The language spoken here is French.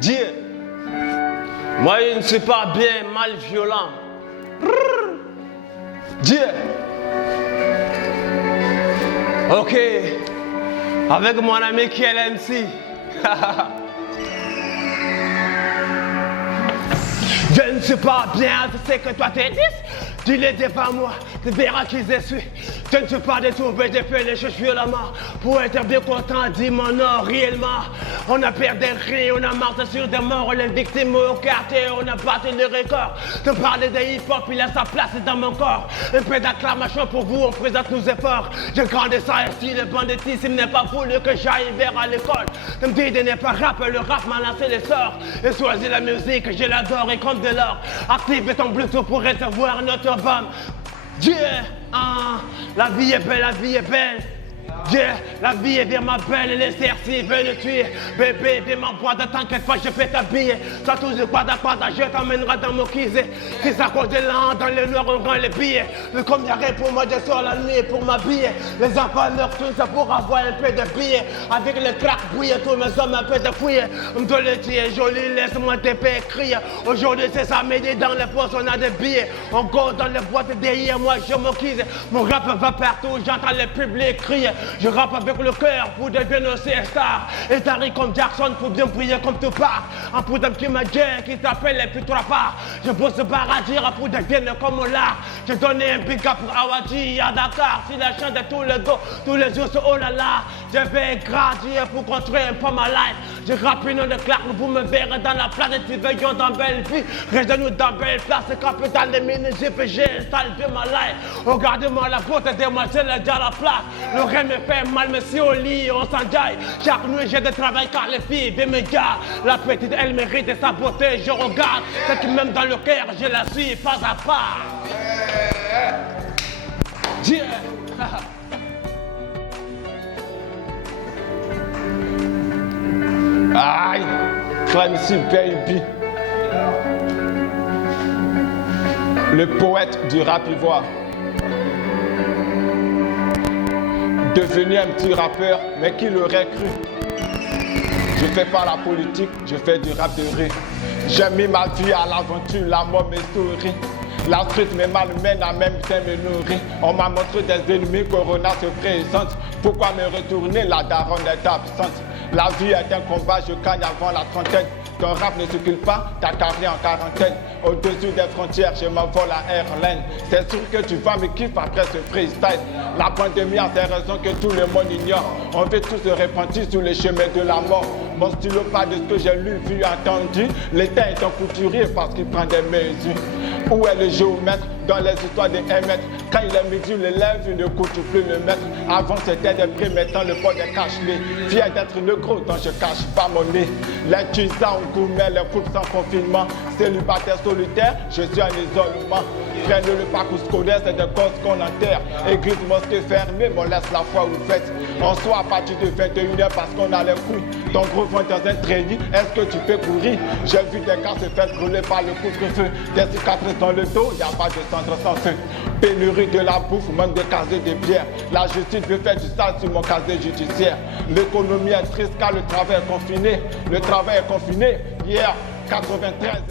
Dieu, moi je ne suis pas bien mal violent. Dieu. Ok, avec mon ami qui est l'MC. Je ne suis pas bien, tu sais que toi t'es 10. Dis-le devant moi, tu verras qui je suis. Je ne suis pas détourné, j'ai fait les choses violemment. Pour être bien content, dis mon nom réellement. On a perdu rien, on a marché sur des morts, les victimes au quartier, on a battu le record. De parler de hip-hop, il a sa place dans mon corps. Un peu d'acclamation pour vous, on présente nos efforts. Je grandis ça ici, le banditisme n'est pas voulu que j'aille vers à l'école. Tu me dis de ne pas rapper, le rap m'a lancé les sorts. Et choisis la musique, je l'adore et comme de l'or. Active ton Bluetooth pour recevoir notre album. Dieu, la vie est belle, la vie est belle. Dieu, la vie est vraiment belle et les cerfs veulent le tuer. Bébé, viens m'envoyer, t'inquiète pas, je vais t'habiller. Toi, tout de quoi, je t'emmènerai dans mon kizé. Si ça cause de l'an, dans le noir, on rend les billets. Le combien pour moi, je sors la nuit pour m'habiller. Les enfants leur tous pour avoir un peu de billets. Avec le crack bouillé, tous mes hommes un peu de fouille. Me dois le dire, joli, laisse-moi te faire crier. Aujourd'hui, c'est samedi, dans les poches, on a des billets. On go dans les boîtes derrière moi, je m'occupe. Mon rap va partout, j'entends le public crier. Je rappe avec le cœur pour devenir aussi un star. Et t'arrives comme Jackson pour bien briller comme Tupac. Un poudre qui m'a dit, qui s'appelle les plus trois parts. Je bosse par à dire pour devenir comme l'art. J'ai donné un big up pour Awadji à Dakar. Si la chante de tous les dos, tous les jours, c'est oh là là. Je vais grandir pour construire un peu ma life. Je rappe une de Clark, vous me verrez dans la planète. Veillons dans belle vie, restez-nous dans belle place. Capitaine de mini-jeep, j'installe bien ma life. Regardez-moi la beauté des demoiselles déjà la place. Le rêve me fait mal, mais si au lit, on s'enjaille. Chaque nuit, j'ai de travail car les filles viennent me gardent. La petite, elle mérite sa beauté, je regarde. C'est que même dans le cœur, je la suis pas à pas. Dieu. Aïe, crème super hippie. Le poète du rap ivoire. Devenu un petit rappeur, mais qui l'aurait cru? Je fais pas la politique, je fais du rap de rue. J'ai mis ma vie à l'aventure, la mort me sourit. La street me malmène à même temps me nourrit. On m'a montré des ennemis, Corona se présente. Pourquoi me retourner, la daronne est absente. La vie est un combat, je gagne avant la trentaine. Ton rap ne circule pas, ta carrière en quarantaine. Au-dessus des frontières, je m'envole à Airline. C'est sûr que tu vas me kiffer après ce freestyle. La pandémie a des raisons que tout le monde ignore. On veut tous se repentir sur les chemins de la mort. Mon stylo pas de ce que j'ai lu, vu, entendu. L'État est un couturier parce qu'il prend des mesures. Où est le géomètre dans les histoires des mètres? Quand il est midi, l'élève ne coûte plus le maître. Avant c'était des prix, maintenant le port des cache-nez. Fier d'être le gros dont je cache pas mon nez. Les cuisins en gourmet, les coupes sans confinement. Célibataire solitaire, je suis en isolement. Prenne le parcours scolaire, c'est des causes qu'on enterre. Église, mosquée fermée, mais on laisse la foi ouverte. On soit à partir de 21h parce qu'on a les couilles. Ton gros vent dans un treillis, est-ce que tu peux courir? J'ai vu des gars se faire brûler par le couvre-feu. Des cicatrices dans le dos, y a pas de centre sans feu. Pénurie de la bouffe, manque de casier de bière. La justice veut faire du sale sur mon casier judiciaire. L'économie est triste car le travail est confiné. Le travail est confiné, hier, 93